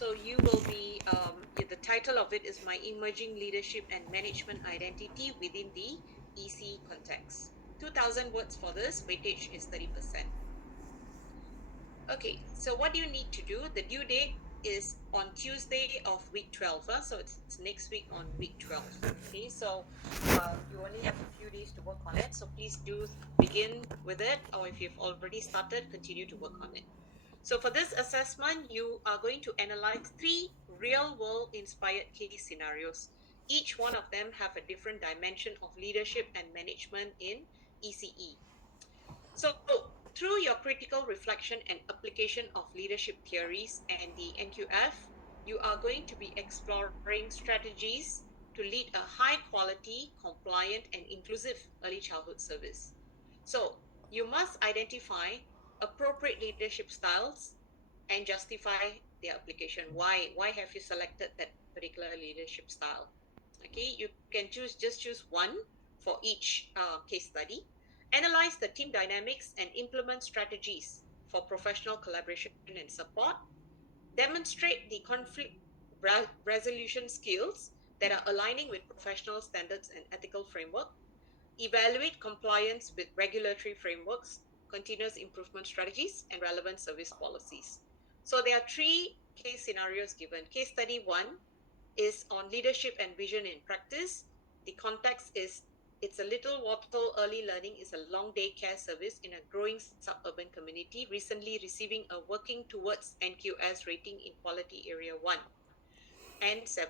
So you will be, the title of it is My Emerging Leadership and Management Identity Within the EC Context. 2,000 words for this, weightage is 30%. Okay, so what do you need to do? The due date is on Tuesday of week 12, so it's next week on week 12. Okay, so you only have a few days to work on it, so please do begin with it, or if you've already started, continue to work on it. So for this assessment, you are going to analyze 3 real-world inspired case scenarios. Each one of them have a different dimension of leadership and management in ECE. So through your critical reflection and application of leadership theories and the NQF, you are going to be exploring strategies to lead a high quality, compliant, and inclusive early childhood service. So you must identify appropriate leadership styles and justify their application. Why have you selected that particular leadership style? Okay, you can choose one for each case study. Analyze the team dynamics and implement strategies for professional collaboration and support. Demonstrate the conflict resolution skills that are aligning with professional standards and ethical framework. Evaluate compliance with regulatory frameworks, continuous improvement strategies, and relevant service policies. So there are 3 case scenarios given. Case study 1 is on leadership and vision in practice. The context is it's a little Wattle Early Learning is a long day care service in a growing suburban community, recently receiving a working towards NQS rating in quality area 1 and 7.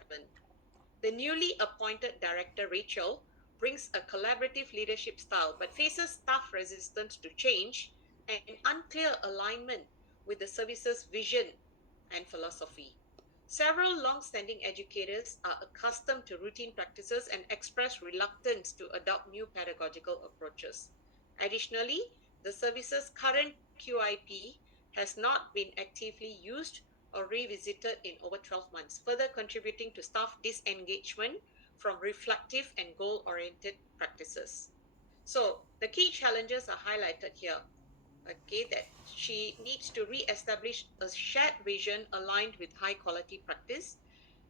The newly appointed director, Rachel, brings a collaborative leadership style but faces staff resistance to change and unclear alignment with the service's vision and philosophy. Several long-standing educators are accustomed to routine practices and express reluctance to adopt new pedagogical approaches. Additionally, the service's current QIP has not been actively used or revisited in over 12 months, further contributing to staff disengagement from reflective and goal-oriented practices. So the key challenges are highlighted here. Okay, that she needs to re-establish a shared vision aligned with high quality practice.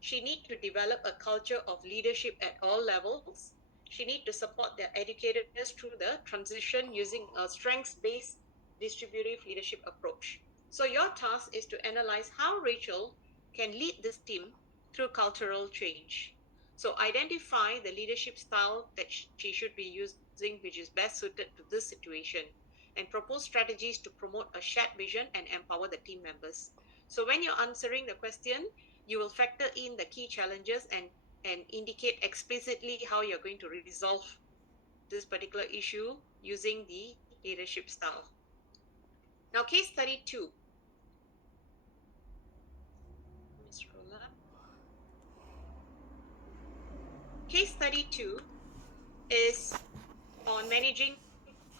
She needs to develop a culture of leadership at all levels. She needs to support their educators through the transition using a strengths-based distributive leadership approach. So your task is to analyze how Rachel can lead this team through cultural change. So identify the leadership style that she should be using, which is best suited to this situation, and propose strategies to promote a shared vision and empower the team members. So when you're answering the question, you will factor in the key challenges and indicate explicitly how you're going to resolve this particular issue using the leadership style. Now, case study 2. Let me scroll up. Case study 2 is on managing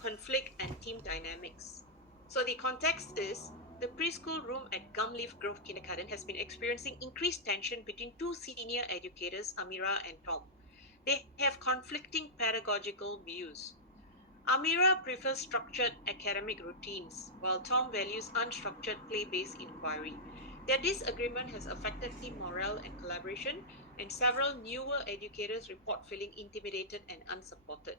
conflict and team dynamics. So the context is the preschool room at Gumleaf Grove Kindergarten has been experiencing increased tension between 2 senior educators, Amira and Tom. They have conflicting pedagogical views. Amira prefers structured academic routines, while Tom values unstructured play-based inquiry. Their disagreement has affected team morale and collaboration, and several newer educators report feeling intimidated and unsupported.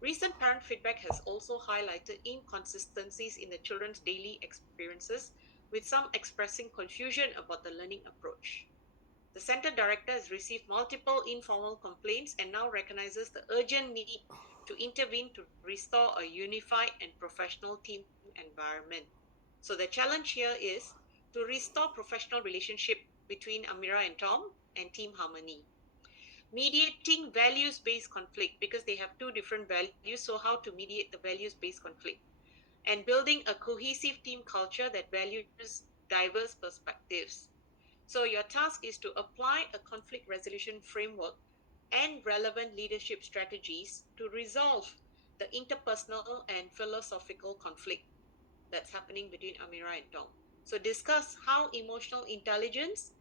Recent parent feedback has also highlighted inconsistencies in the children's daily experiences, with some expressing confusion about the learning approach. The center director has received multiple informal complaints and now recognizes the urgent need to intervene to restore a unified and professional team environment. So the challenge here is to restore professional relationship between Amira and Tom and team harmony. Mediating values-based conflict, because they have 2 different values, so how to mediate the values-based conflict, and building a cohesive team culture that values diverse perspectives. So your task is to apply a conflict resolution framework and relevant leadership strategies to resolve the interpersonal and philosophical conflict that's happening between Amira and Tom. So discuss how emotional intelligence,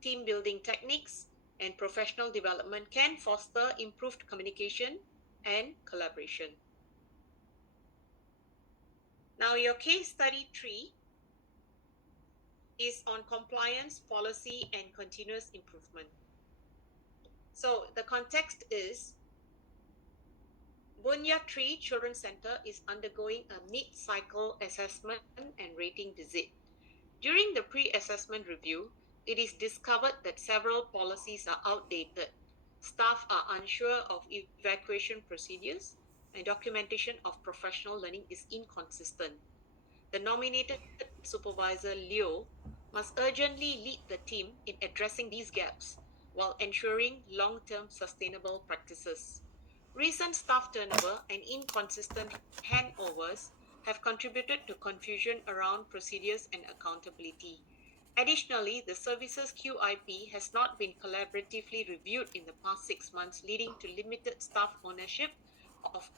team building techniques, and professional development can foster improved communication and collaboration. Now your case study 3 is on compliance, policy, and continuous improvement. So the context is Bunya Tree Children's Center is undergoing a mid-cycle assessment and rating visit. During the pre-assessment review, it is discovered that several policies are outdated. Staff are unsure of evacuation procedures, and documentation of professional learning is inconsistent. The nominated supervisor, Leo, must urgently lead the team in addressing these gaps while ensuring long-term sustainable practices. Recent staff turnover and inconsistent handovers have contributed to confusion around procedures and accountability. Additionally, the service's QIP has not been collaboratively reviewed in the past 6 months, leading to limited staff ownership of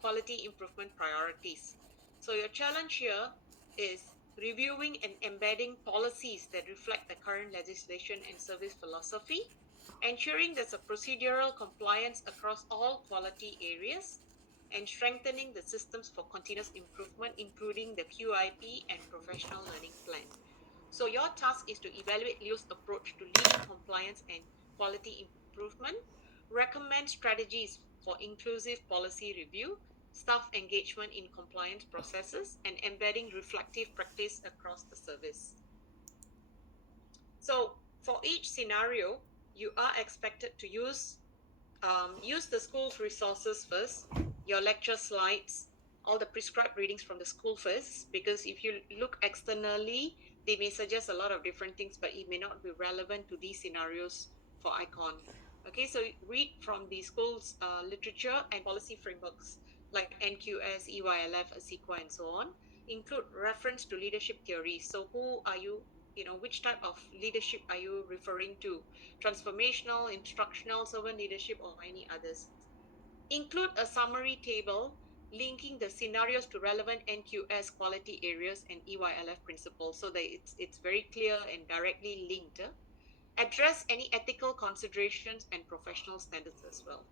quality improvement priorities. So your challenge here is reviewing and embedding policies that reflect the current legislation and service philosophy, ensuring there's a procedural compliance across all quality areas, and strengthening the systems for continuous improvement, including the QIP and professional learning plan. So your task is to evaluate Leo's approach to leading compliance and quality improvement, recommend strategies for inclusive policy review, staff engagement in compliance processes, and embedding reflective practice across the service. So for each scenario, you are expected to use the school's resources first, your lecture slides, all the prescribed readings from the school first, because if you look externally, they may suggest a lot of different things, but it may not be relevant to these scenarios for ICON. Okay, so read from the school's literature and policy frameworks like NQS, EYLF, ASIQA, and so on. Include reference to leadership theories. So who are you, which type of leadership are you referring to? Transformational, instructional, servant leadership, or any others. Include a summary table linking the scenarios to relevant NQS quality areas and EYLF principles so that it's very clear and directly linked. Address any ethical considerations and professional standards as well.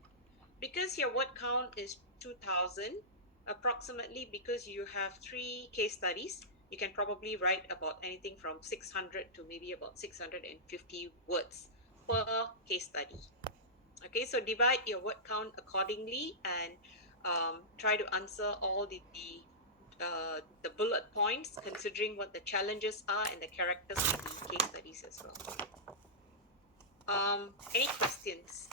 Because your word count is 2000, approximately, because you have 3 case studies, you can probably write about anything from 600 to maybe about 650 words per case study. Okay, so divide your word count accordingly and try to answer all the bullet points, considering what the challenges are and the characters of the case studies as well. Any questions?